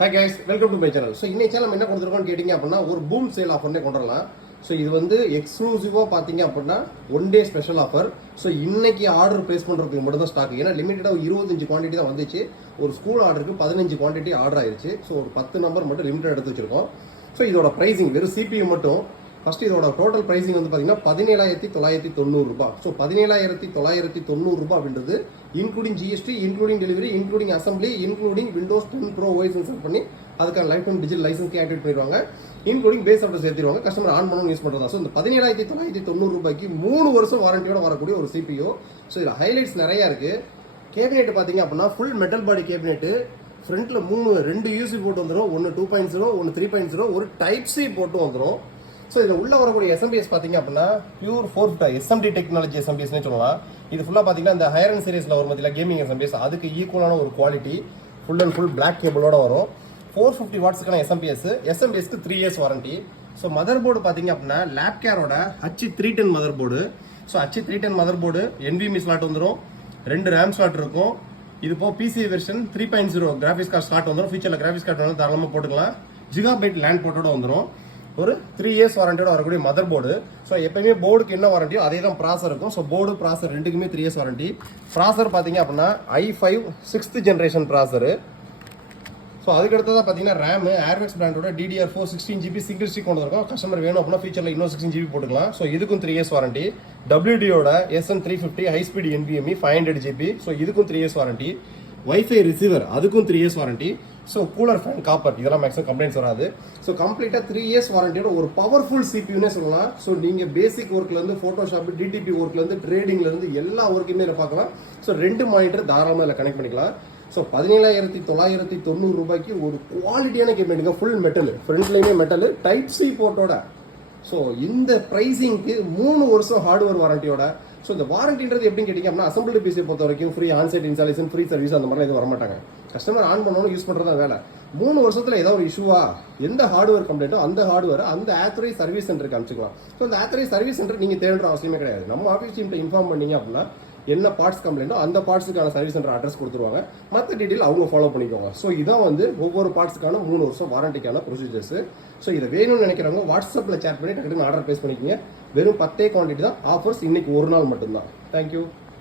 Hi guys, welcome to my channel. So இன்னைக்கு channel என்ன கொடுத்துருக்கோம்னு கேட்டிங்க அப்படின்னா ஒரு பூம் சேல் ஆஃபர்னே கொண்டு வரலாம். ஸோ இது வந்து எக்ஸ்க்ளூசிவாக பார்த்தீங்க அப்படின்னா one day special offer. So இன்னைக்கு ஆர்டர் பிளேஸ் பண்ணுறதுக்கு மட்டும் தான் ஸ்டாக். ஏன்னா லிமிட்டடாக 25 குவான்டிட்டி தான் வந்துச்சு. ஒரு ஸ்கூல் ஆர்டருக்கு 15 குவான்டிட்டி ஆர்டர் ஆயிடுச்சு. ஸோ ஒரு 10 நம்பர் மட்டும் லிமிட்டட் எடுத்து வச்சிருக்கோம். ஸோ இதோட ப்ரைசிங் வெறும் சிபியூ மட்டும் ஃபர்ஸ்ட் இதோட டோட்டல் ப்ரைசிங் வந்து பார்த்தீங்கன்னா 17,990 ரூபாய். ஸோ 17,990 ரூபாய் அப்படின்றது including GST, including delivery, including assembly, including Windows 10 pro OS install பண்ணி அதுக்கான லைஃப் டைம் டிஜிட்டல் லைசன்ஸ்க்கு ஆக்டிவேட் பண்ணிடுவாங்க. இன்க்ளூடிங் பேஸ் ஆஃப்டர் சேர்த்துருவாங்க. கஸ்டமர் ஆன் பண்ணணும் யூஸ் பண்ணுறதா. ஸோ இந்த 17,990 ரூபாய்க்கு 3 வருஷம் வாரண்டியோட வரக்கூடிய ஒரு சிபியூ. ஸோ இதில் ஹைலைட்ஸ் நிறையா இருக்கு. கேபினெட் பார்த்தீங்க அப்படின்னா ஃபுல் மெட்டல் பாடி கேபினெட். ஃப்ரண்ட்ல 2 யூசி போட்டு வந்துடும். ஒன்று 2.0, ஒன்று 3.0, ஒரு டைப் சி போட்டு வந்துடும். ஸோ இதில் உள்ள வரக்கூடிய எஸ்எம்பிஎஸ் பார்த்தீங்க அப்படின்னா பியூர் 450 எஸ்எம்டி டெக்னாலஜி எஸ்எம்பிஎஸ்னு சொல்லலாம். இது ஃபுல்லாக பார்த்தீங்கன்னா இந்த ஹையர் அண்ட் சீரிஸில் வரும் பார்த்தீங்கன்னா கேமிங் எஸ்எம்பிஎஸ், அதுக்கு ஈக்குவலான ஒரு quality. Full and full black கேபிளோட வரும். 450 வாட்ஸ்க்கான எஸ்எம்பிஎஸ்க்கு 3 years warranty. So motherboard பார்த்தீங்க அப்படின்னா லேப்கேரோட H310 motherboard. So H310 motherboard NVMe slot வந்துடும், 2 RAM ஸ்லாட் இருக்கும். இது போ பிசி வெர்ஷன் 3.0 கிராஃபிக்ஸ் கார்டு ஸ்லாட் வந்துடும். ஃபியூச்சரில் கிராஃபிக்ஸ் கார்டு வந்து தாராளமாக போட்டுக்கலாம். ஜிகாபைட் லேண்ட் போர்ட்டோட வந்துடும். ஒரு 3 இயர்ஸ் வாரண்டியோட வரக்கூடிய மதர் போர்டு. ஸோ எப்பயுமே போர்டுக்கு என்ன வாரண்டியோ அதே தான் ப்ராசர் இருக்கும். ஸோ போர்டு ப்ராசர் ரெண்டுக்குமே 3 இயர்ஸ் வாரண்டி. ப்ராசர் பார்த்தீங்க அப்படின்னா i5 6th generation processor. So அதுக்கடுத்ததான் பார்த்தீங்கன்னா ரேம் ஏர்வேக்ஸ் பிராண்டோட DDR4 16GB சிங்கிள் ஸ்டிக் கொண்டு இருக்கும். கஸ்டமர் வேணும் அப்படின்னா ஃபியூச்சரில் இன்னும் 16GB போட்டுக்கலாம். ஸோ இதுக்கும் 3 இயர்ஸ் வாரண்டி. WTYயோட SN350 high speed NVMe 500GB. So இதுக்கும் 3 இயர்ஸ் வாரண்டி. வைஃபை ரிசீவர் அதுக்கும் 3 years warranty. So cooler fan copper இதெல்லாம் மேக்ஸிமம் கம்ப்ளைண்ட்ஸ் வராது. ஸோ கம்ப்ளீட்டாக 3 இயர்ஸ் வாரண்டியோட ஒரு பவர்ஃபுல் சிபியூனே சொல்லலாம். ஸோ நீங்கள் பேசிக் ஒர்க்லேருந்து ஃபோட்டோஷாப், டிடிபி ஒர்க்லேருந்து ட்ரேடிங்லேருந்து எல்லா ஒர்க்குமே இதில் பார்க்கலாம். ஸோ 2 மானிட்டர் தாராளமாக இதில் கனெக்ட் பண்ணிக்கலாம். ஸோ 17,990 ரூபாய்க்கு ஒரு குவாலிட்டியான கேபினெட்டுங்க. ஃபுல் மெட்டல், ஃப்ரண்ட்லேயுமே மெட்டல், டைப் சி போர்ட்டோட. ஸோ இந்த ப்ரைஸிங்க்கு 3 வருஷம் ஹார்ட்வேர் வாரண்டியோட. ஸோ இந்த வாரண்டின்றது எப்படின்னு கேட்டிங்க அப்படின்னா அசம்பிள் பிசியை பொறுத்த வரைக்கும் free onsite installation, free service அந்த மாதிரிலாம் எதுவும் வரமாட்டாங்க. கஸ்டமர் ஆன் பண்ணணும் யூஸ் பண்ணுறது தான் வேலை. 3 வருஷத்தில் ஏதாவது ஒரு இஷ்யூவா எந்த ஹார்ட்வேர் கம்ப்ளைண்ட்டோ அந்த ஹார்ட்வேர் அந்த ஆத்தரைஸ் சர்வீஸ் சென்டருக்கு அனுப்பிச்சிக்கலாம். ஸோ அந்த ஆத்தரைஸ் சர்வீஸ் சென்டர் நீங்கள் தேடுற அவசியமே கிடையாது. நம்ம ஆஃபீஸ் டீம்கிட்ட இன்ஃபார்ம் பண்ணீங்க அப்படின்னா என்ன பார்ட்ஸ் கம்ப்ளைண்ட்டோ அந்த பார்ட்ஸுக்கான சர்வீஸ் சென்டர் அட்ரஸ் கொடுத்துருவாங்க. மற்ற டீட்டெயில் அவங்க ஃபாலோ பண்ணிக்கோங்க. ஸோ இதான் வந்து ஒவ்வொரு பார்ட்ஸுக்கான 3 வருஷம் வாரண்டிக்கான ப்ரொசீஜர்ஸ். ஸோ இதை வேணும்னு நினைக்கிறவங்க வாட்ஸ்அப்பில் சேட் பண்ணி டக்குனு ஆர்டர் பிளேஸ் பண்ணிக்கோங்க. வெறும் 10 குவான்டிட்டி தான். ஆஃபர்ஸ் இன்னைக்கு ஒரு நாள் மட்டும்தான். தேங்க்யூ.